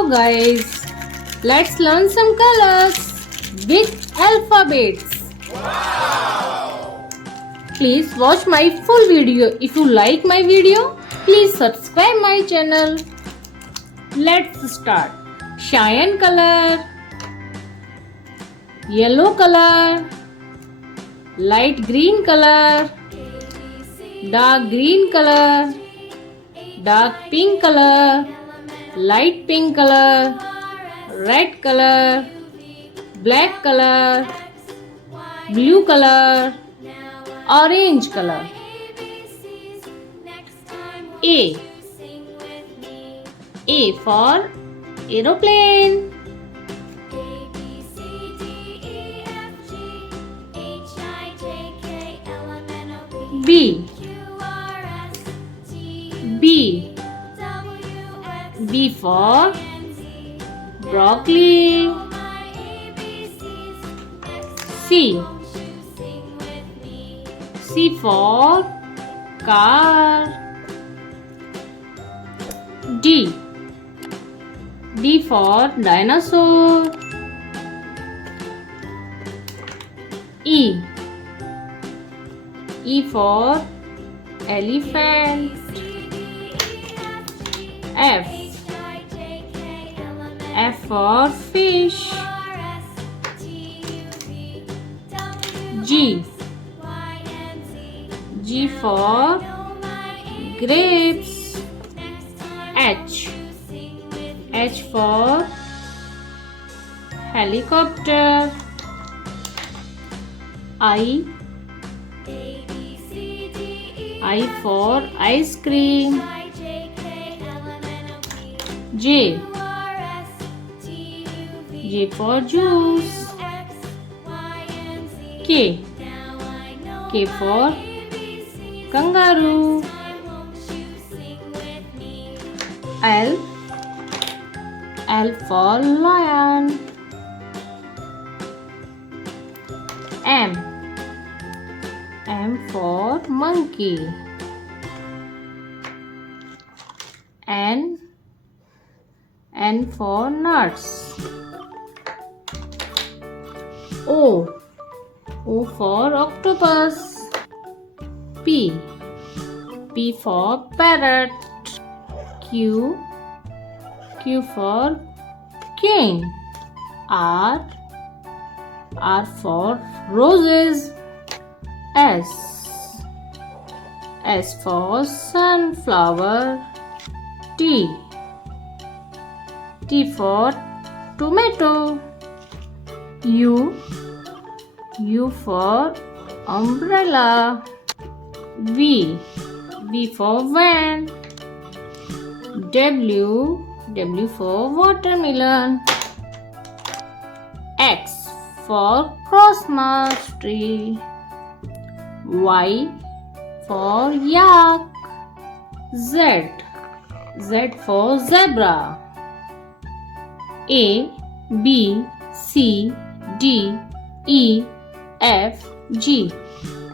So guys, let's learn some colors with alphabets. Please watch my full video. If you like my video, please subscribe my channel. Let's start. Cyan color, yellow color, light green color, dark green color, dark pink color, light pink color, red color, black color, blue color, orange color. A for aeroplane. B. B for broccoli. C for car. D for dinosaur. E for elephant. F for fish. G for grapes. H for helicopter. I for ice cream. J for juice. K for kangaroo. L for lion. M for monkey. N for nuts. O for octopus. P for parrot. Q for king. R for roses. S for sunflower. T for tomato. U for umbrella. V for van. W for watermelon. X for Christmas tree. Y for yak. Z for zebra. A B C D E F G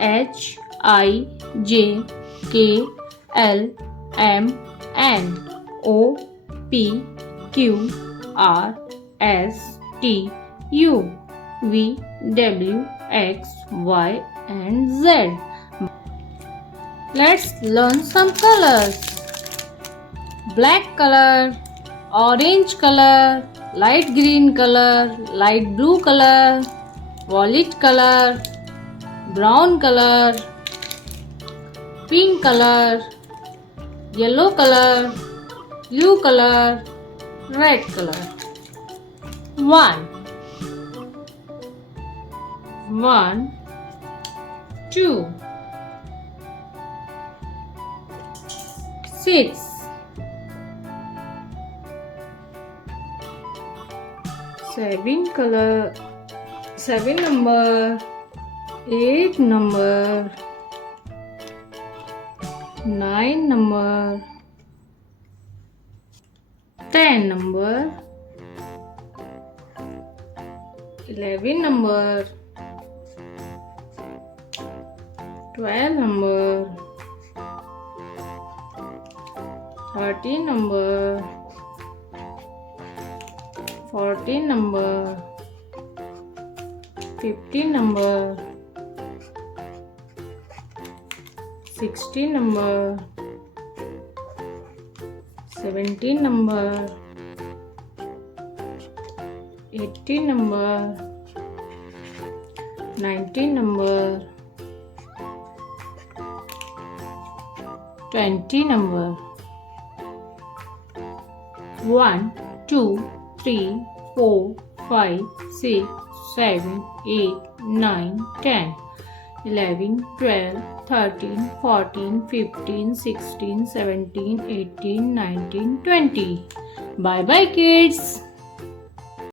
H I J K L M N O P Q R S T U V W X Y and Z. Let's learn some colors. Black color, orange color, light green color, light blue color, violet color, brown color, pink color, yellow color, blue color, red color. 1 2 6 7 color, 7 number, 8 number, 9 number, 10 number, 11 number, 12 number, 13 number, 14 number, 15 number, 16 number, 17 number, 18 number, 19 number, 20 number. 1, 2, 3, 4, 5, 6, 7, 8, 9, 10, 11, 12, 13, 14, 15, 16, 17, 18, 19, 20. Bye bye kids.